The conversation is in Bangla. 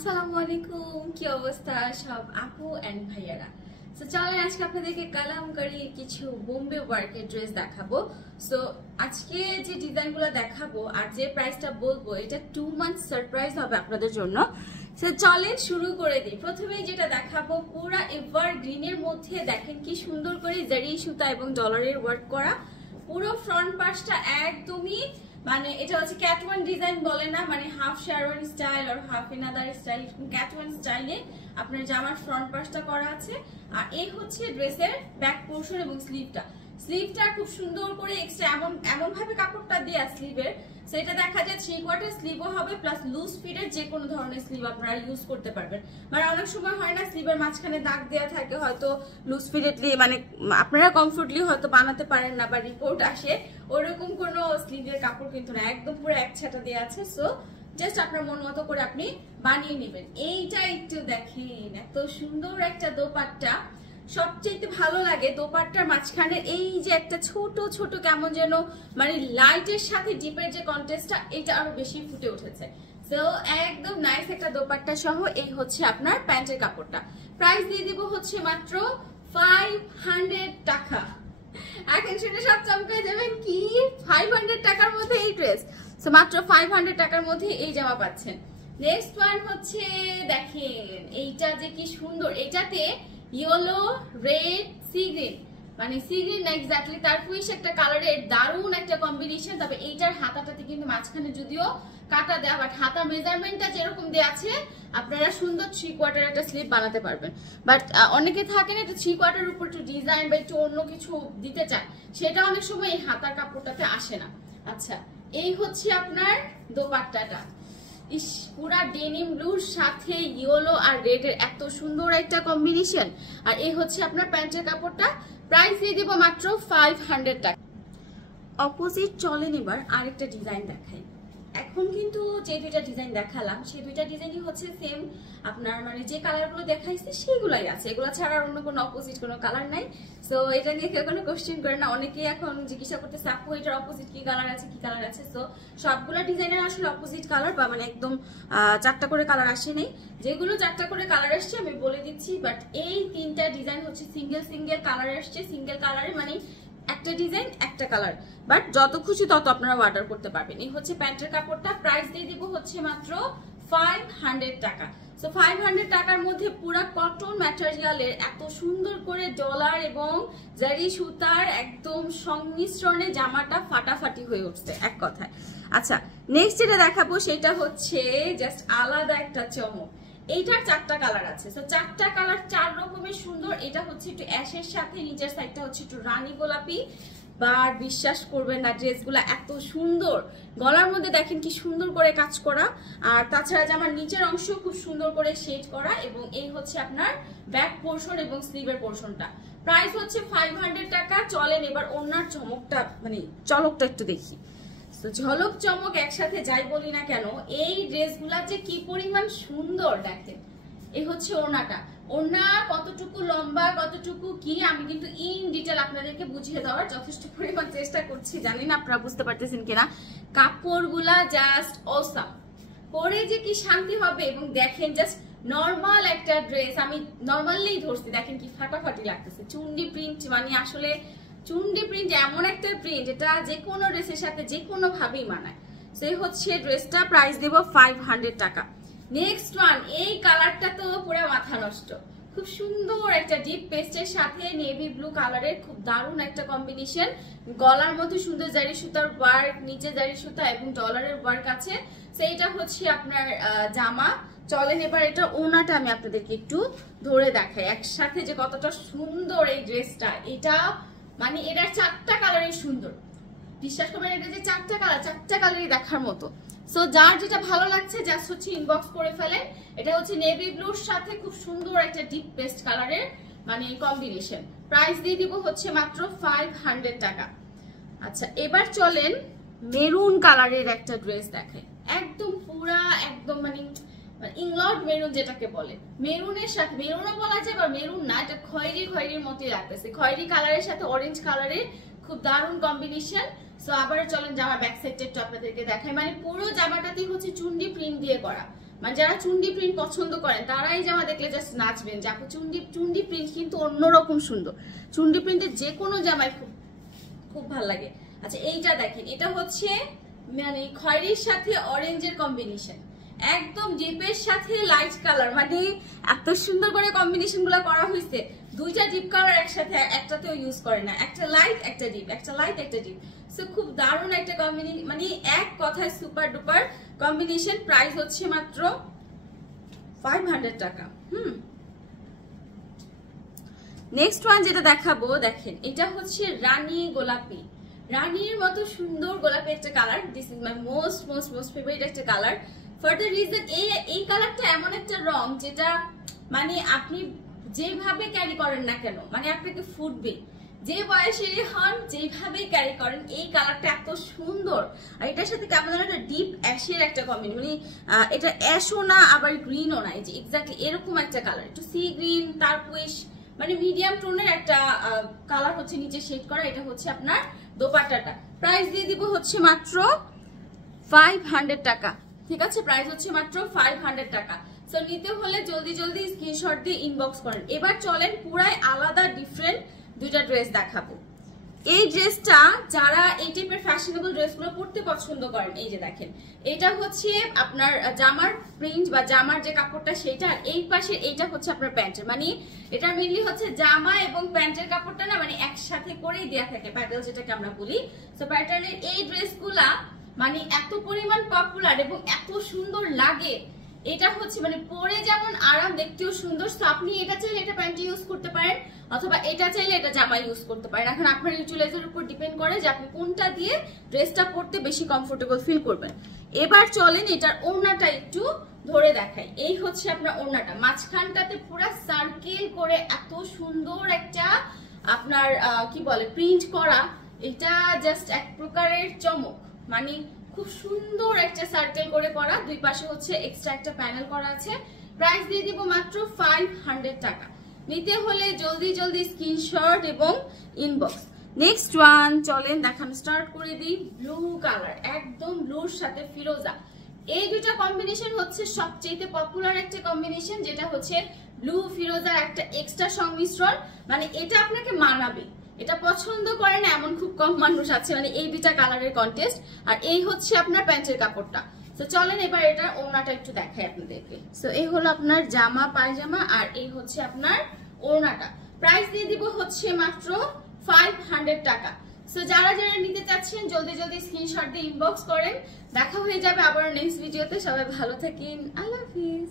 আসসালামু আলাইকুম, কি অবস্থা সব আপু এন্ড ভাইয়ারা। সো চলেন আজকে আপনাদেরকে কালামকারী কিছু বোম্বে ওয়ার্কের ড্রেস দেখাবো। সো আজকে যে ডিজাইনগুলো দেখাবো আর যে প্রাইসটা বলবো এটা 2 মান্থ সারপ্রাইজ হবে আপনাদের জন্য। সো চলেন শুরু করে দিই। প্রথমেই যেটা দেখাবো পুরা এভারগ্রিনের মধ্যে দেখেন কি সুন্দর করে জারি সুতা এবং ডলারের ওয়ার্ক করা। পুরো ফ্রন্ট পার্টটা একদমই মানে এটা হচ্ছে ক্যাটওয়ান ডিজাইন বলে না, মানে হাফ শেরওয়ানি স্টাইল আর হাফ এনাদার স্টাইল, ক্যাটওয়ান স্টাইলে আপনার জামার ফ্রন্ট পার্টটা করা আছে। আর এই হচ্ছে ড্রেসের ব্যাক পোর্শন এবং স্লিভটা খুব সুন্দর করে এক্সট্রা এমন ভাবে কাপড়টা দেয়া স্লিভের, সেটা দেখা যায় 3/4 স্লিভও হবে প্লাস লুজ ফিটের যে কোনো ধরনের স্লিভ আপনারা ইউজ করতে পারবেন। মানে অনেক সময় হয় না স্লিভের মাঝখানে দাগ দেওয়া থাকে, হয়তো লুজ ফিটেডলি মানে আপনারা কমফোর্টলি হয়তো বানাতে পারেন না বা রিপোর্ট আসে, ওরকম কোনো স্লিভের কাপড় কিন্তু না, একদম পুরো এক ছাটা দেওয়া আছে। সো জাস্ট আপনার মন মতো করে আপনি বানিয়ে নেবেন। এইটা একটু দেখেন, এত সুন্দর একটা দোপাট্টা। সবচেয়ে ভালো লাগে দোপাট্টার মাঝখানে এই যে একটা ছোট ছোট কেমন যেন মানে লাইটের সাথে ডিপের যে কন্ট্রাস্টটা, এটা আরো বেশি ফুটে উঠেছে। সো একদম নাইস একটা দোপাট্টা সহ এই হচ্ছে আপনার প্যান্টের কাপড়টা। প্রাইস দিয়ে দিব হচ্ছে মাত্র 500 টাকা। এখন শুনে সব চমকায় যাবেন, কি 500 টাকার মধ্যে এই ড্রেস? সো মাত্র 500 টাকার মধ্যে এই জামা পাচ্ছেন। নেক্সট ওয়ান হচ্ছে দেখেন এইটা যে কি সুন্দর, এটাতে ইয়েলো রেড সি গ্রিন, মানে সি গ্রিন না এক্স্যাক্টলি টারকুইশ একটা কালারের দারুণ একটা কম্বিনেশন। তবে এইটার হাতাটাতে কিন্তু মাঝখানে যদিও কাটা দেওয়া, বাট হাতার মেজারমেন্টটা যেরকম দেওয়া আছে আপনারা সুন্দর 3/4 একটা স্লিভ বানাতে পারবেন। বাট অনেকে থাকে না একটু 3/4 উপর একটু ডিজাইন বা একটু অন্য কিছু দিতে চায়, সেটা অনেক সময় এই হাতার কাপড়টাতে আসে না। আচ্ছা, এই হচ্ছে আপনার দোপাট্টাটা। ইস, পুরা ডেনিম ব্লুর সাথে ইয়েলো আর রেড এর এত সুন্দর একটা কম্বিনেশন। আর এই হচ্ছে আপনার প্যান্টের কাপড়টা। প্রাইস দিয়ে দিব মাত্র 500 টাকা। অপোজিট চলেন এবার আরেকটা ডিজাইন দেখাই। এখন কিন্তু যে দুইটা ডিজাইন দেখালাম সেই দুইটা ডিজাইনই হচ্ছে সেম, আপনার মানে যে কালারগুলো দেখাইছে সেগুলাই আছে, এগুলো ছাড়া অন্য কোনো অপোজিট কোনো কালার নাই। সো এটা নিয়ে কেউ কোনো কোশ্চেন করে না। অনেকেই এখন জিজ্ঞাসা করতেছে আপু এটার অপোজিট কি কালার আছে, কি কালার আছে। সো সবগুলো ডিজাইনের আসলে অপোজিট কালার বা মানে একদম 4টা করে কালার আসে নেই। যেগুলো 4টা করে কালার আসছে আমি বলে দিচ্ছি, বাট এই 3টা ডিজাইন হচ্ছে সিঙ্গেল কালার আসছে, সিঙ্গেল কালারে মানে একটা ডিজাইন একটা কালার, বাট যত খুশি তত আপনারা অর্ডার করতে পারবেন। এই হচ্ছে প্যান্টের কাপড়টা। প্রাইস দিয়ে দিব হচ্ছে মাত্র 500 টাকা। সো 500 টাকার মধ্যে পুরা কটন ম্যাটেরিয়ালের এত সুন্দর করে ডলার এবং জারি সুতার একদম সংমিশ্রণে জামাটা ফাটাফাটি হয়ে উঠছে এক কথায়। আচ্ছা, নেক্সট যেটা দেখাবো সেটা হচ্ছে জাস্ট আলাদা একটা চমক। এইটার 4টা কালার আছে। তো 4টা কালার 4 রকমের সুন্দর। এটা হচ্ছে একটু অ্যাশের সাথে নিচের সাইডটা হচ্ছে একটু রানী গোলাপি। বার বিশ্বাস করবেন না ড্রেসগুলো এত সুন্দর, গলার মধ্যে দেখেন কি সুন্দর করে কাজ করা, আর তাছাড়া জামার নিচের অংশ খুব সুন্দর করে শেড করা। এবং এই হচ্ছে আপনার ব্যাক পোর্শন এবং স্লিভের পোর্শনটা। প্রাইস হচ্ছে 500 টাকা। চলেন এবার ওনার চমকটা মানে চমকটা একটু দেখি। ঝলক চমক একসাথে যাই বলি না কেন, এই ড্রেসগুলা যে কি পরিমাণ সুন্দর দেখেন। এই হচ্ছে ওড়নাটা। ওড়না কতটুকু লম্বা কতটুকু কি আমি কিন্তু ইন ডিটেল আপনাদেরকে বুঝিয়ে দেওয়ার যথেষ্ট পরিমাণ চেষ্টা করছি, জানি না আপনারা বুঝতে পারতেছেন কিনা। কাপড়গুলা জাস্ট অসাম, পরে যে কি শান্তি হবে। এবং দেখেন জাস্ট নর্মাল একটা ড্রেস আমি নর্মালি ধরছি, দেখেন কি ফাটাফাটি লাগতেছে। চুন্ডি প্রিন্ট মানে আসলে চুন্ডি প্রিন্ট এমন একটা প্রিন্ট এটা যে কোনো ড্রেসের সাথে যে কোনো ভাবেই মানায়। সেই হচ্ছে ড্রেসটা। প্রাইস দেব 500 টাকা। নেক্সট ওয়ান, এই কালারটা তো পুরো মাথা নষ্ট, খুব সুন্দর একটা ডিপ পেস্টের সাথে নেভি ব্লু কালারের খুব দারুণ একটা কম্বিনেশন। গলার মধ্যে সুন্দর জারি সুতার ওয়ার্ক, নিচে জারি সুতা এবং ডলারের ওয়ার্ক আছে। সেইটা হচ্ছে আপনার জামা। চলেন এবার এটা ওনাটা আমি আপনাদেরকে একটু ধরে দেখাই একসাথে যে কতটা সুন্দর এই ড্রেসটা। এটা মানে এটার 4টা কালারই সুন্দর, বিশ্বাস করবেন এটা যে 4টা কালার 4টা কালারই দেখার মতো। সো যার যেটা ভালো লাগছে জাস্ট হচ্ছে ইনবক্স করে ফেলেন। এটা হচ্ছে নেভি ব্লুর সাথে খুব সুন্দর একটা ডিপ পেস্ট কালারের মানে কম্বিনেশন। প্রাইস দিয়ে দিব হচ্ছে মাত্র 500 টাকা। আচ্ছা, এবার চলেন মেরুন কালারের একটা ড্রেস দেখাই। একদম পুরা একদম মানে ইংলন্ড মেরুন যেটাকে বলে, মেরুনের সাথে মেরুনও বলা যায় বা মেরুন না, এটা খয়েরির মতোই লাগতেছে। খয়েরি কালারের সাথে অরেঞ্জ কালারের খুব দারুণ কম্বিনেশন। সো আবার চলেন জামা ব্যাক সাইডটা একটু আপনাদেরকে দেখাই। মানে পুরো জামাটাতেই হচ্ছে চুন্ডি প্রিন্ট দিয়ে করা, মানে যারা চুন্ডি প্রিন্ট পছন্দ করেন তারাই জামা দেখলে জাস্ট নাচবেন যে আপু চুন্ডি প্রিন্ট কিন্তু অন্যরকম সুন্দর। চুন্ডি প্রিন্টের যে কোনো জামাই খুব খুব ভালো লাগে। আচ্ছা এইটা দেখেন, এটা হচ্ছে মানে খয়েরির সাথে অরেঞ্জের কম্বিনেশন, একদম ডিপের সাথে লাইট কালার, মানে এত সুন্দর করে কম্বিনেশন গুলা করা হয়েছে। দুইটা ডিপ কালার একসাথে একটাতেও ইউজ করে না, একটা লাইট একটা ডিপ, একটা লাইট একটা ডিপ। সো খুব দারুণ একটা কম্বিনেশন, মানে এক কথায় সুপার ডুপার কম্বিনেশন। প্রাইস হচ্ছে মাত্র 500 টাকা। নেক্সট ওয়ান যেটা দেখাবো, দেখেন এটা হচ্ছে রানী গোলাপি, রানীর মতো সুন্দর গোলাপি একটা colour. This is my most most most favourite একটা কালার ফর দ্য রিজন এই কালারটা এমন একটা রং যেটা মানে আপনি যেভাবে ক্যারি করেন না কেন মানে আপনাকে ফুটবে, যে বয়সের হন যেভাবে ক্যারি করেন এই কালারটা এত সুন্দর। আর এটার সাথে কেমন একটা ডিপ অ্যাশের একটা কম্বিনেশন, মানে এটা অ্যাশও না আবার গ্রিনও না, এই যে এক্স্যাক্টলি এরকম একটা কালার, একটু সি গ্রিন টার্কুইশ মানে মিডিয়াম টোনের একটা কালার হচ্ছে নিচে শেড করা। এটা হচ্ছে আপনার দোপাট্টাটা। প্রাইস দিয়ে দিব হচ্ছে মাত্র 500 টাকা। ঠিক আছে, প্রাইস হচ্ছে মাত্র 500 টাকা। সো নিতে হলে জলদি জলদি স্ক্রিনশট দিয়ে ইনবক্স করেন। এবার চলেন পুরাই আলাদা ডিফারেন্ট দুইটা ড্রেস দেখাবো। এই ড্রেসটা যারা এই টাইপের ফ্যাশনেবল ড্রেসগুলো পরতে পছন্দ করেন, এই যে দেখেন এটা হচ্ছে আপনার জামার প্রিন্ট বা জামার যে কাপড়টা সেটা, এই পাশে এইটা হচ্ছে আপনার প্যান্টের, মানে এটা মেইনলি হচ্ছে জামা এবং প্যান্টের কাপড়টা না মানে একসাথে করেই দেয়া থাকে, প্যাটেল যেটাকে আমরা বলি। সো প্যাটার্নের এই ড্রেসগুলা মানে এত পরিমাণ পপুলার এবং এত সুন্দর লাগে, এটা হচ্ছে মানে পরে যেমন আরাম দেখতেও সুন্দর। তো আপনি এটা চাইলে এটা প্যান্টি ইউজ করতে পারেন অথবা এটা চাইলে এটা জামা ইউজ করতে পারেন। এখন আপনার ইউটিলাইজের উপর ডিপেন্ড করে যে আপনি কোনটা দিয়ে ড্রেসটা পরতে বেশি কমফোর্টেবল ফিল করবেন। এবার চলেন এটার ওড়নাটা একটু ধরে দেখাই। এই হচ্ছে আপনার ওড়নাটা, মাঝখানটাতে পুরো সার্কেল করে এত সুন্দর একটা আপনার কি বলে প্রিন্ট করা, এটা জাস্ট এক প্রকারের চমক, মানে খুব সুন্দর একটা সার্কেল করে করা, দুই পাশে হচ্ছে এক্সট্রা একটা প্যানেল করা আছে। প্রাইস দিয়ে দিব মাত্র 500 টাকা। নিতে হলে জলদি জলদি স্ক্রিনশট এবং ইনবক্স। নেক্সট ওয়ান চলেন দেখানো স্টার্ট করে দিই। ব্লু কালার, একদম ব্লুর সাথে ফিরোজা, এই দুইটা কম্বিনেশন হচ্ছে সবচেয়ে পপুলার একটা কম্বিনেশন, যেটা হচ্ছে ব্লু ফিরোজার একটা এক্সট্রা সংমিশ্রণ। মানে এটা আপনাকে মানাবে, এটা পছন্দ করে না এমন খুব কম মানুষ আছে, মানে এই দুইটা কালারের কন্টেস্ট। আর এই হচ্ছে আপনার প্যান্টের কাপড়টা। তো চলেন এবার এটা ওড়নাটা একটু দেখাই আপনাদেরকে। সো এই হলো আপনার জামা পায়জামা আর এই হচ্ছে আপনার ওড়নাটা। প্রাইস দিয়ে দিব হচ্ছে মাত্র 500 টাকা। সো যারা যারা নিতে চাচ্ছেন জলদি জলদি স্ক্রিনশট দিয়ে ইনবক্স করেন। দেখা হয়ে যাবে আবার নেক্সট ভিডিওতে। সবাই ভালো থাকেন, আল্লাহ হাফিজ।